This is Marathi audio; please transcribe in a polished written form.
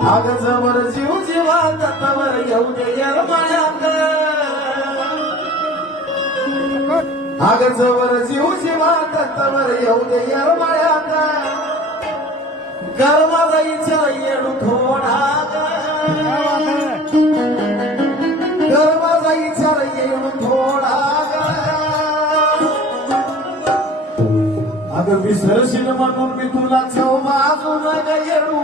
अग जवळ जीव जीवा तत्वर येऊ दे येरमाळ्यात अग जवळ जीव जीवा तत्वर येऊ दे येरमाळ्यात कर्मा जायचं येणू थोडा कर्मा जायचं येणू थोडा अग विसरशील म्हणून मी तुला चव माजून ग येणू